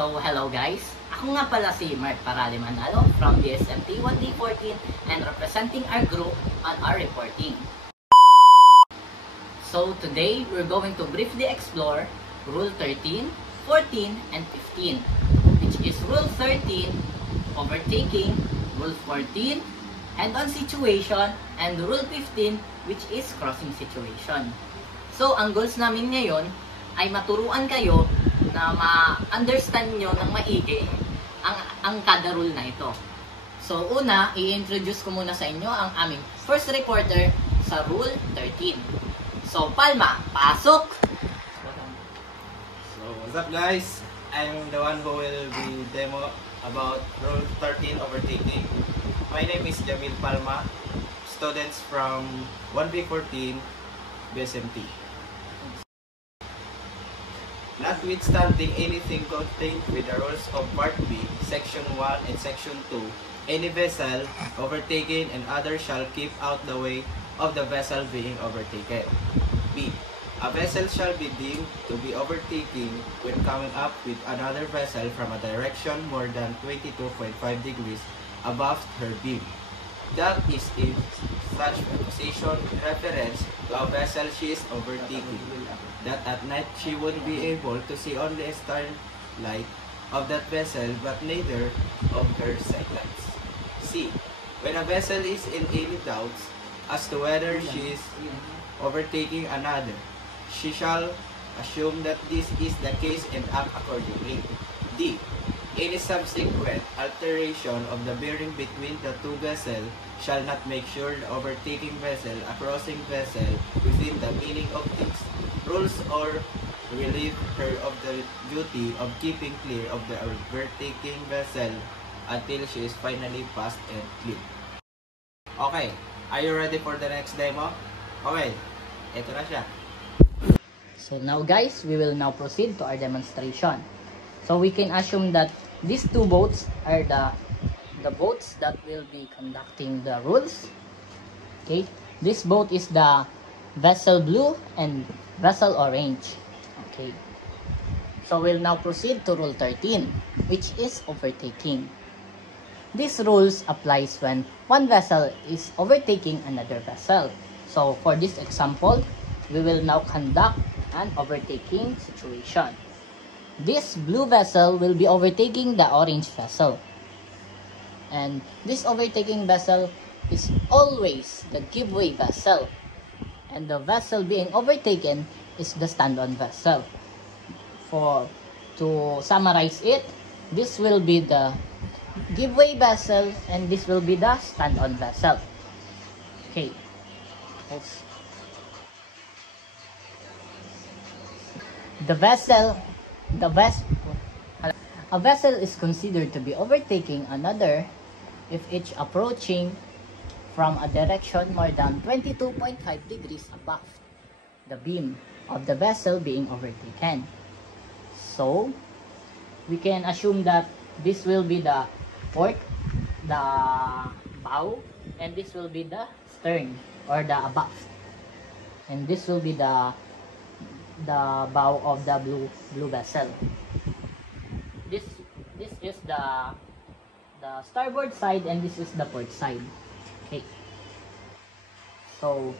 So, hello guys. Ako nga pala si Mark Parali Manalo from DSMT 1D14 and representing our group on our reporting. So, today we're going to briefly explore Rule 13, 14, and 15, which is Rule 13, overtaking, Rule 14, hand-on situation, and Rule 15, which is crossing situation. So, ang goals namin ngayon ay maturuan kayo na ma-understand nyo ng maigi ang kada rule na ito. So, una, i-introduce ko muna sa inyo ang aming first reporter sa Rule 13. So, Palma, pasok! So, what's up guys? I'm the one who will be demo about Rule 13 overtaking. My name is Jamil Palma, students from 1B14 BSMT. Notwithstanding anything contained with the rules of Part B, Section 1 and Section 2, any vessel overtaken and others shall keep out the way of the vessel being overtaken. B. A vessel shall be deemed to be overtaking when coming up with another vessel from a direction more than 22.5 degrees above her beam. That is in such a position in reference to a vessel she is overtaking, that at night she would be able to see only a starlight of that vessel but neither of her sightlines. C. When a vessel is in any doubts as to whether she is overtaking another, she shall assume that this is the case and act accordingly. D. Any subsequent alteration of the bearing between the two vessels shall not make sure the overtaking vessel a crossing vessel within the meaning of these rules or relieve her of the duty of keeping clear of the overtaking vessel until she is finally passed and clear. Okay, are you ready for the next demo? Okay, ito na siya. So now guys, we will now proceed to our demonstration. So we can assume that these two boats are the boats that will be conducting the rules. Okay, this boat is the vessel blue and vessel orange. Okay, so we'll now proceed to Rule 13, which is overtaking. These rules applies when one vessel is overtaking another vessel. So for this example, we will now conduct an overtaking situation. This blue vessel will be overtaking the orange vessel. And this overtaking vessel is always the giveaway vessel. And the vessel being overtaken is the stand-on vessel. To summarize it, this will be the giveaway vessel and this will be the stand-on vessel. Okay. A vessel is considered to be overtaking another if each approaching from a direction more than 22.5 degrees above the beam of the vessel being overtaken. So, we can assume that this will be the port, the bow, and this will be the stern or the above. And this will be the bow of the blue vessel. This is the starboard side and this is the port side. Okay. So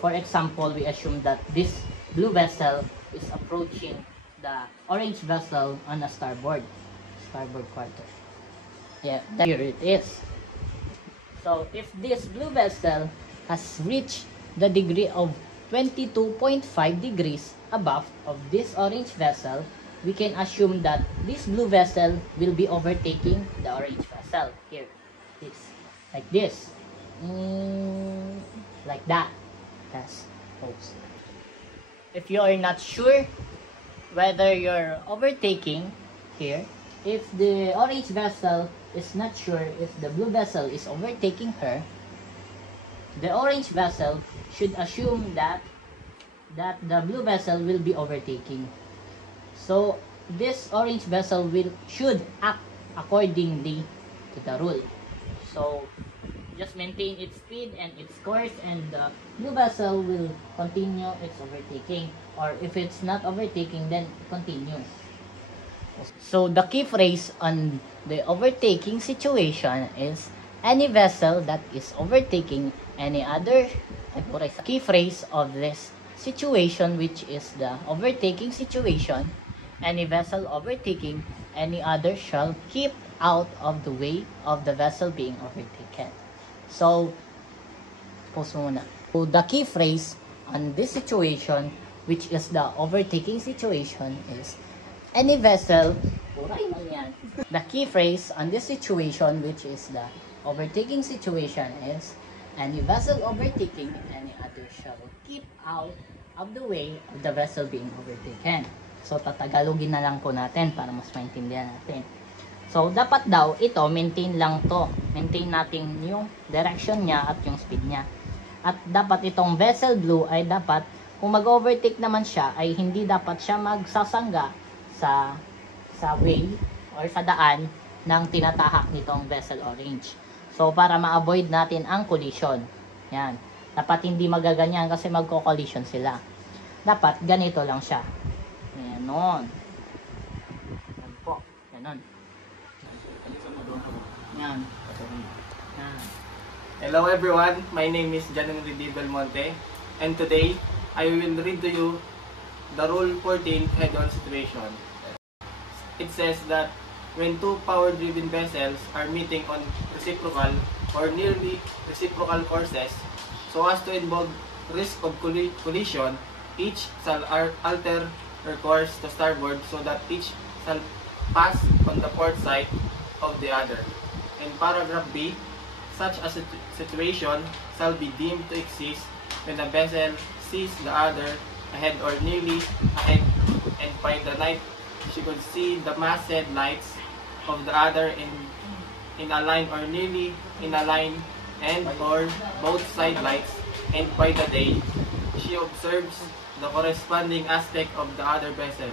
for example, we assume that this blue vessel is approaching the orange vessel on a starboard quarter. Yeah, here it is. So if this blue vessel has reached the degree of 22.5 degrees above of this orange vessel, we can assume that this blue vessel will be overtaking the orange vessel. Here, like this, like that. That's pose. If you are not sure whether you're overtaking here, if the orange vessel is not sure if the blue vessel is overtaking her, the orange vessel should assume that the blue vessel will be overtaking. So this orange vessel should act accordingly to the rule. So just maintain its speed and its course, and the blue vessel will continue its overtaking, or if it's not overtaking, then continue. So the key phrase on the overtaking situation is any vessel that is overtaking any other. Key phrase of this situation, which is the overtaking situation, any vessel overtaking any other shall keep out of the way of the vessel being overtaken. So, pause muna. So, the key phrase on this situation, which is the overtaking situation, is any vessel, the key phrase on this situation, which is the overtaking situation, is any vessel overtaking any other shall keep out of the way of the vessel being overtaken. So, tatagalogin na lang po natin para mas maintindihan natin. So, dapat daw ito, maintain lang to. Maintain natin yung direction niya at yung speed niya. At dapat itong vessel blue ay dapat, kung mag-overtake naman siya, ay hindi dapat siya magsasangga sa way or sa daan ng tinatahak nitong vessel orange. So, para ma-avoid natin ang collision. Yan. Dapat hindi magaganyan kasi magko-collision sila. Dapat ganito lang siya. Ganon. Yan po. Ganon. Yan. Yan. Hello everyone, my name is Janong Ridi Belmonte, and today I will read to you the Rule 14 head-on situation. It says that when two power-driven vessels are meeting on reciprocal or nearly reciprocal courses, so as to involve risk of collision, each shall alter her course to starboard so that each shall pass on the port side of the other. In paragraph B, such a situation shall be deemed to exist when a vessel sees the other ahead or nearly ahead, and by the night she could see the masthead lights of the other in a line or nearly in a line, and or both side lights, and by the day she observes the corresponding aspect of the other vessel.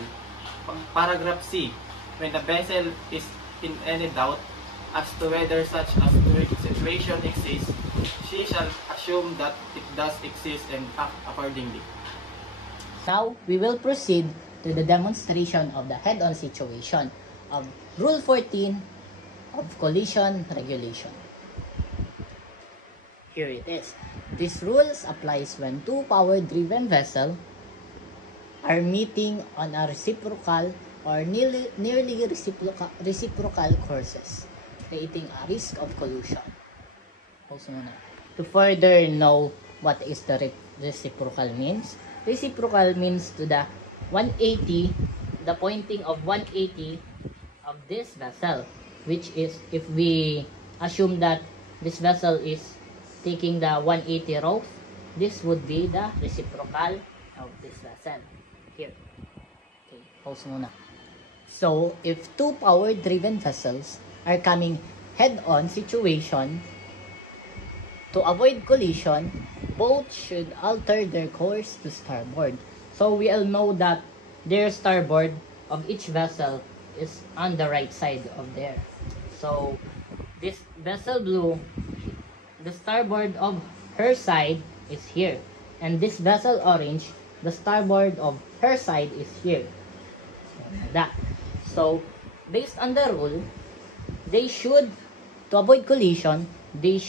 Paragraph C, when the vessel is in any doubt as to whether such a situation exists, she shall assume that it does exist and act accordingly. Now, we will proceed to the demonstration of the head-on situation of Rule 14 of collision regulation. Here it is. This rules applies when two power-driven vessels are meeting on a reciprocal or nearly reciprocal courses, creating a risk of collision. To further know what is the reciprocal means, reciprocal means to the 180, the pointing of 180 of this vessel, which is, if we assume that this vessel is taking the 180 rows, this would be the reciprocal of this vessel. Here. Okay, pause muna. So, if two power-driven vessels are coming head-on situation, to avoid collision, both should alter their course to starboard. So, we all know that their starboard of each vessel is on the right side of there. So, this vessel blue, the starboard of her side is here. And this vessel orange, the starboard of her side is here. Like that. So, based on the rule, they should, to avoid collision, to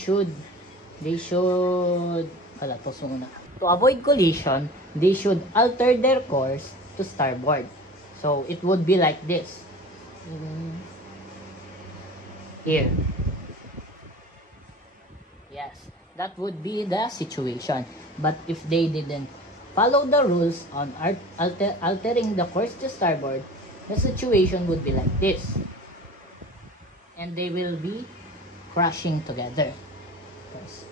avoid collision, they should alter their course to starboard. So, it would be like this. Here. Yes, that would be the situation. But if they didn't follow the rules on altering the course to starboard, the situation would be like this. And they will be crashing together. Yes.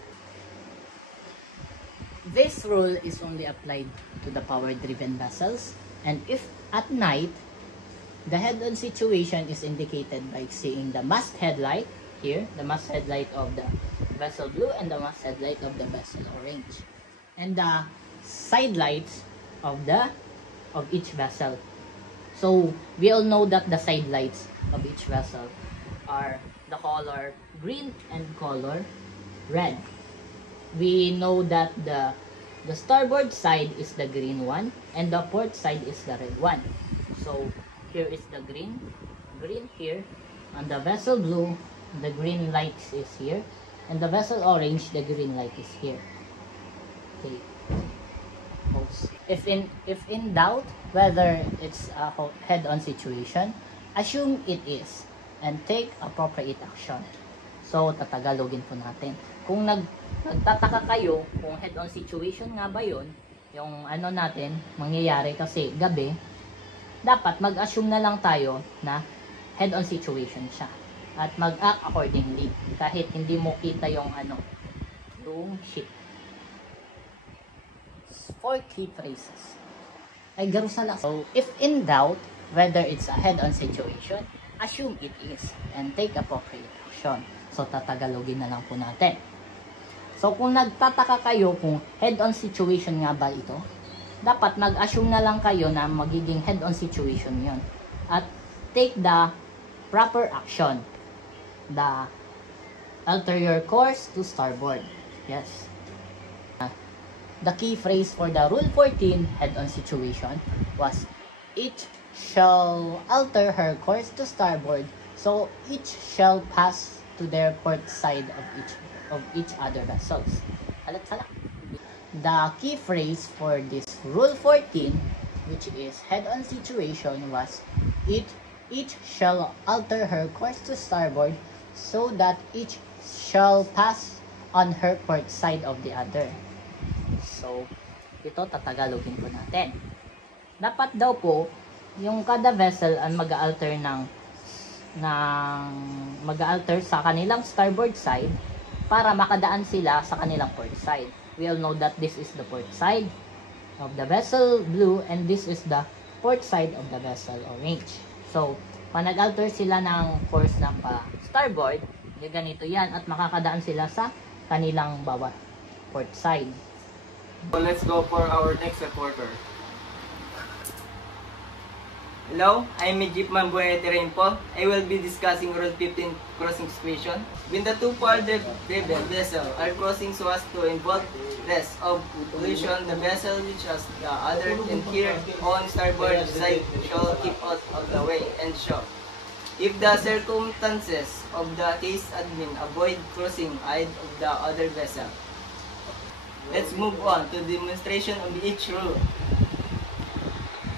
This rule is only applied to the power-driven vessels, and if at night, the head-on situation is indicated by seeing the masthead light here, the masthead light of the vessel blue and the masthead light of the vessel orange, and the side lights of each vessel. So we all know that the side lights of each vessel are the color green and color red. We know that the starboard side is the green one and the port side is the red one. So here is the green here, and the vessel blue, the green light is here, and the vessel orange, the green light is here. Okay. If in doubt whether it's a head-on situation, assume it is and take appropriate action. So tatagalogin po natin. Kung nagtataka kayo kung head-on situation nga ba yun, yung ano natin mangyayari kasi gabi, dapat mag-assume na lang tayo na head-on situation siya at mag-act accordingly kahit hindi mo kita yung yung sheet. 4 key phrases. Ay garusa lang. So, if in doubt whether it's a head-on situation, assume it is and take appropriate action. So, tatagalogin na lang po natin. So, kung nagtataka kayo kung head-on situation nga ba ito, dapat mag-assume na lang kayo na magiging head-on situation yon at take the proper action. Alter your course to starboard. Yes. The key phrase for the Rule 14 head-on situation was each shall alter her course to starboard, so each shall pass to their port side of each other vessels. Alat-salak. The key phrase for this Rule 14, which is head-on situation, was each shall alter her course to starboard so that each shall pass on her port side of the other. So, ito tatagalogin po natin. Dapat daw po, yung kada vessel ang mag-alter mag-alter sa kanilang starboard side para makadaan sila sa kanilang port side. We all know that this is the port side of the vessel blue and this is the port side of the vessel orange. So, pag nag-alter sila ng course ng starboard, ganito yan at makakadaan sila sa kanilang bawat port side. So let's go for our next reporter. Hello, I'm Jeepman Buenetirain po. I will be discussing Rule 15 crossing situation. When the two parted driven vessel are crossing so as to involve less of collision, the vessel which has the other and here on starboard side shall keep out of the way and show. If the circumstances of the case admin avoid crossing side of the other vessel. Let's move on to demonstration of each rule.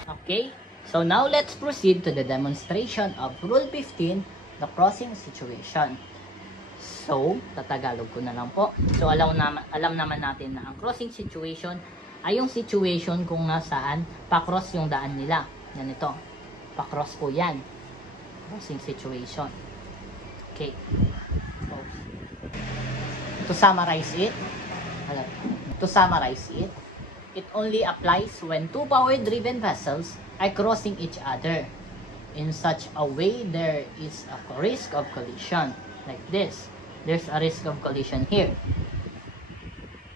Okay, so now let's proceed to the demonstration of Rule 15, the crossing situation. So, tatagalog ko na lang po. So, alam naman natin na ang crossing situation ay yung situation kung nasaan pa-cross yung daan nila. Ganito, pa-cross po yan. Crossing situation. Okay. So, to summarize it, it only applies when two power-driven vessels are crossing each other. In such a way, there is a risk of collision. Like this. There's a risk of collision here.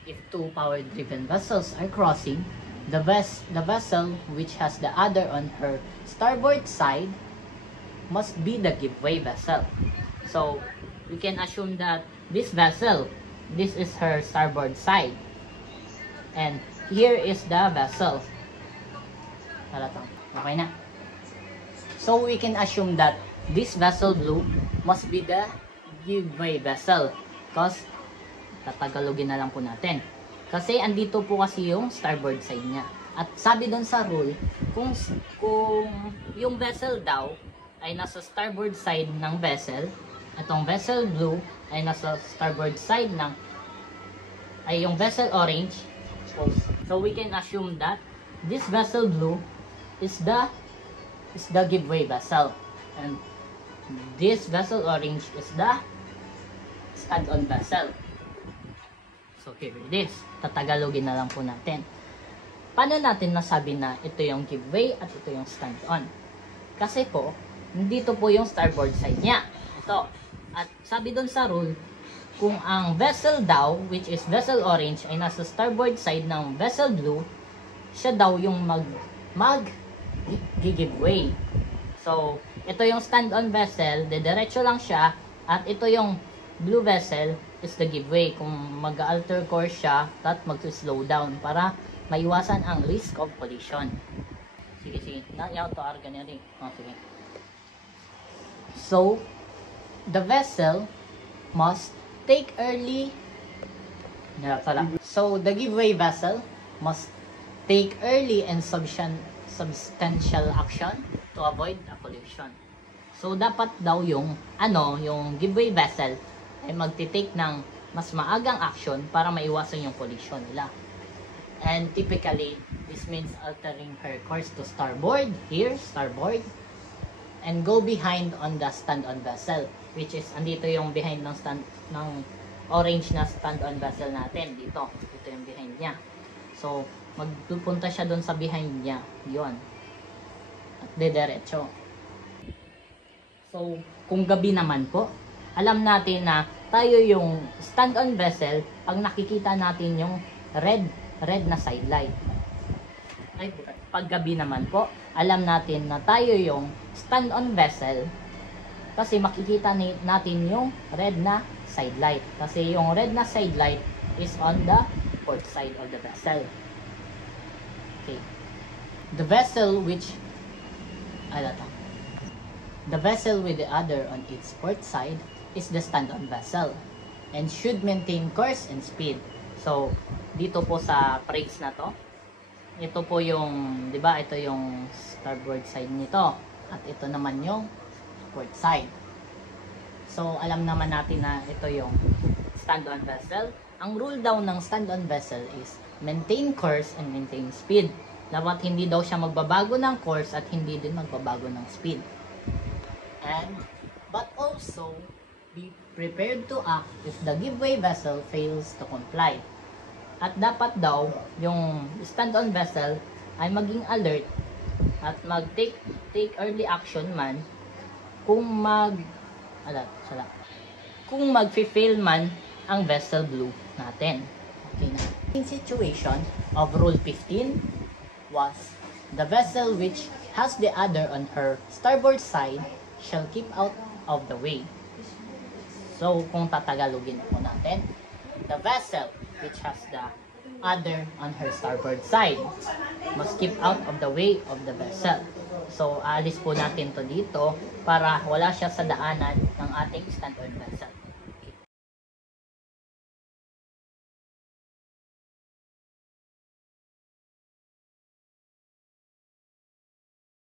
If two power-driven vessels are crossing, the vessel which has the other on her starboard side must be the giveaway vessel. So, we can assume that this vessel, this is her starboard side. And here is the vessel. Okay na. So we can assume that this vessel blue must be the giveaway vessel. Because, tatagalogin na lang po natin. Kasi andito po kasi yung starboard side niya. At sabi doon sa rule, kung yung vessel daw ay nasa starboard side ng vessel, itong vessel blue ay nasa starboard side ay yung vessel orange. So we can assume that this vessel blue is the giveaway vessel and this vessel orange is the stand-on vessel. So here it is. Tatagalogin na lang po natin. Paano natin nasabi na ito yung giveaway at ito yung stand-on? Kasi po, dito po yung starboard side niya. Ito. At sabi doon sa rule, kung ang vessel daw, which is vessel orange, ay nasa starboard side ng vessel blue, siya daw yung mag-giveaway. So, ito yung stand-on vessel, diretso lang siya, at ito yung blue vessel is the giveaway. Kung mag-alter course siya, at mag-slow down para maiwasan ang risk of collision. Sige. sige. Yaw to ar ganyan. Sige. So, the vessel must take early. So, the giveaway vessel must take early and substantial action to avoid a collision. So, dapat daw yung giveaway vessel ay magtitake ng mas maagang action para maiwasan yung collision nila. And typically, this means altering her course to starboard, starboard, and go behind on the stand-on vessel, which is, andito yung behind ng orange na stand-on vessel natin, dito yung behind niya. So, magpupunta siya doon sa behind niya, yun. At dediretso. So, kung gabi naman po, alam natin na tayo yung stand-on vessel pag nakikita natin yung red na side light. Pag gabi naman po, alam natin na tayo yung stand-on vessel kasi makikita natin yung red na side light. Kasi yung red na side light is on the port side of the vessel. Okay. The vessel with the other on its port side is the stand-on vessel and should maintain course and speed. So, dito po sa phrase na to, ito po yung, di ba, ito yung starboard side nito at ito naman yung port side. So, alam naman natin na ito yung stand-on vessel. Ang rule daw ng stand-on vessel is maintain course and maintain speed. Dapat hindi daw siya magbabago ng course at hindi din magbabago ng speed. But also, be prepared to act if the giveaway vessel fails to comply. At dapat daw, yung stand-on vessel ay maging alert at mag-take early action man kung mag-fail man ang vessel blue natin. Okay na. In situation of Rule 15 was the vessel which has the other on her starboard side shall keep out of the way. So, kung tatagalogin po natin, the vessel which has the other on her starboard side must keep out of the way of the vessel. So, alis po natin to dito para wala siya sa daanan ng ating stand-on vessel.